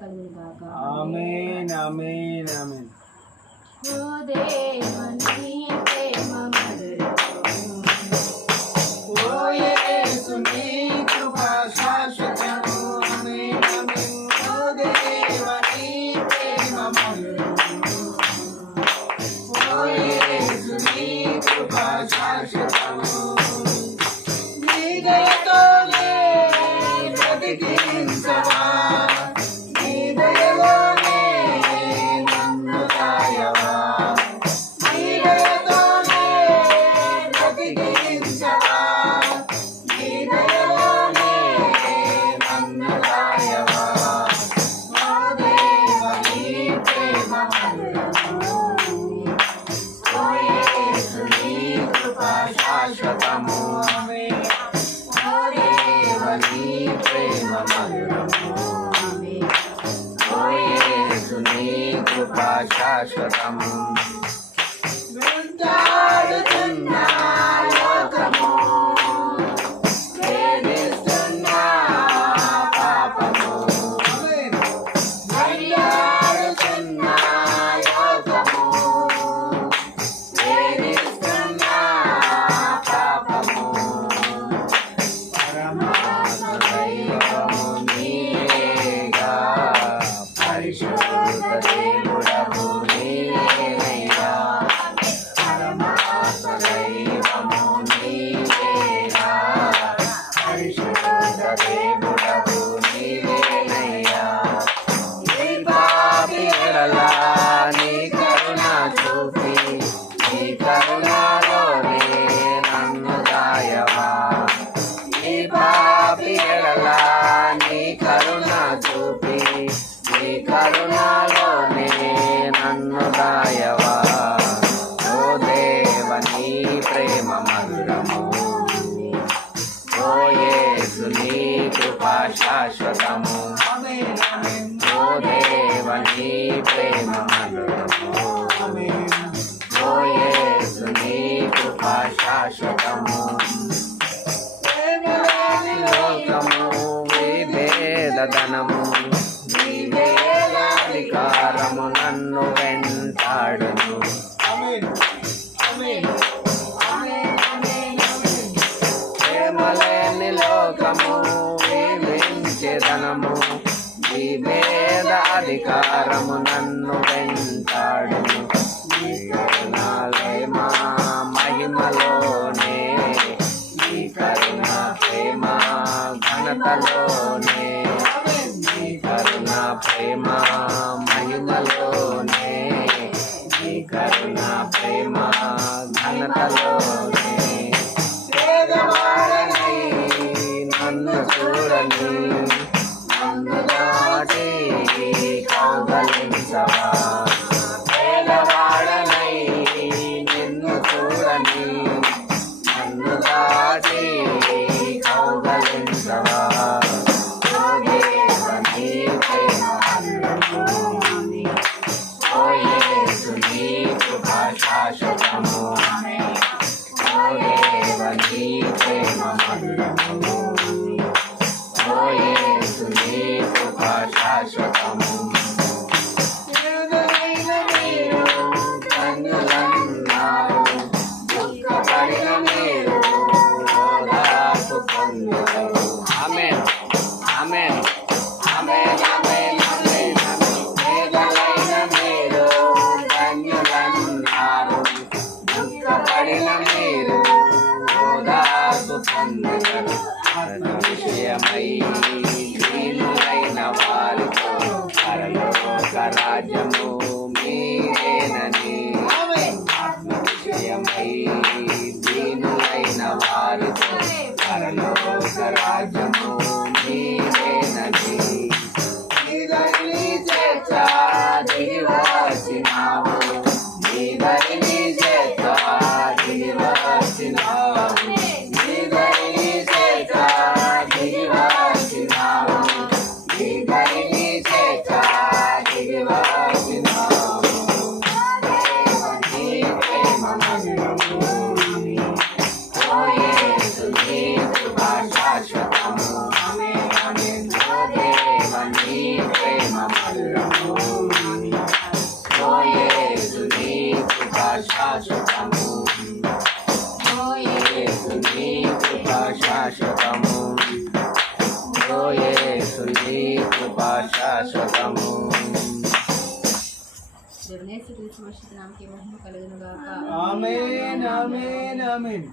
కలుగును గాక. ఆమేన్ ఆమేన్ ఆమేన్. ఓ దేవా నీ ప్రేమ మధురము, ఓ యేసు నీ కృప శాశ్వతము. ఆమేన్ ఆమేన్. ఓ దేవా నీ ప్రేమ మధురము, ఓ యేసు నీ కృప శాశ్వతము. నీ దయతోనే బ్రతికించవా, నీ దయలోనే నన్ను దాయవా, నీ దయతోనే బ్రతికించవా, నీ దయలోనే నన్ను దాయవా. ఓ దేవా నీ ప్రేమ మధురము, ఓ యేసు నీ కృప శాశ్వతము. ఆమేన్. ఓ దేవా నీ ప్రేమ మధురము, ఓ యేసు నీ కృప శాశ్వతము. వెంటాడుతున్న లోకము, వేధిస్తున్న పాపము, వెంటాడుతున్న లోకము, వేధిస్తున్న పాపము. పరమాత్మ దైవము నీవేగా, పరిశుద్ధ దేవుడవు నీవేగా. పరమాత్మ దైవము నీవేగా, పరిశుద్ధ దేవుడవు నీవేనయ్యా. ఈ పాపి ఎడల నీ కరుణ చూపి, నీ కరుణలోనే నన్ను దాయవా. ఈ పాపి ఎడల నీ కరుణ చూపి, నీ కరుణలోనే నన్ను దాయవా. ఓ దేవ నీ ప్రేమ మధురము, ఓ యేసు నీ కృప శాశ్వతము. ఓ దేవ నీ ప్రేమ మధురము, ఓ యేసు నీ కృప శాశ్వతము. ప్రేమలేని లోకము, విభేదధనము, వివేకాధికారము నన్ను వెంటాడును. ప్రేమలేని లోకము, విభించేదనము, విభేద అధికారము నన్ను వెంటాడును. నీ కరుణాలే మా మహిమలోనే, నీ కరుణ ప్రేమ ఘనతలోనే, నీ కరుణ ప్రేమ మహిమలోనే, నీ కరుణ ప్రేమ ఘనతలోనే. పేదవాడని నన్ను చూడని, నన్ను దాటి కౌగలించవా. పేదవాడనై నిన్ను చూడని, నన్ను దాటి కౌగలించవా. ఓ దేవా నీ ప్రేమ మధురము, ఓ యేసు నీ కృప శాశ్వతము. ఓ దేవా నీ ప్రేమ మధురము, ఓ యేసు నీ కృప శాశ్వతము. ఎరుగైన మీరు కన్నులన్నారు, దుఃఖపడిన మీరు ఓదార్పు పొందుతారు. ఆమేన్ ఆమేన్ ఆమేన్ ఆమేన్ ఆమేన్ ఆమేన్. పేదలైన మీరు ధన్యులన్నారు, దుఃఖపడిన మీరు ఓదార్పు పొందుతారు. విషయమై దీనులైన వారితో ప్రేమ మధురము ఓ యేసు నీ కృప శాశ్వతము ఓ యేసు నీ కృప శాశ్వతము ఓ యేసు నీ కృప శాశ్వతము దేవుని యేసు క్రీస్తు పరిశుద్ధ నామమునకు మహిమ కలుగును గాక. ఆమేన్ ఆమేన్ ఆమేన్